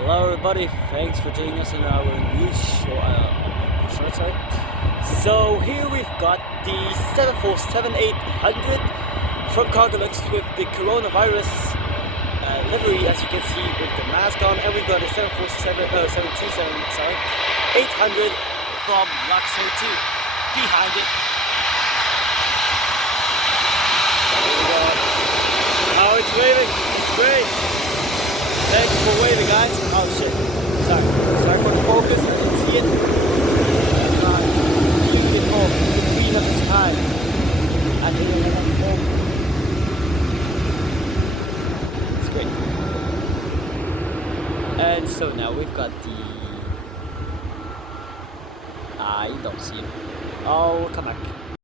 Hello everybody, thanks for joining us in our new short site. So here we've got the 747-800 from Cargolux with the coronavirus livery, as you can see, with the mask on, and we've got a 800 from Livery behind it. There we go. Oh, it's waving, it's great. Thank you for waving, guys. Oh shit. Sorry for the focus. I didn't see it. Beautiful. The green of the sky. I think it's great. And so now we've got the. I don't see him. Oh, come back.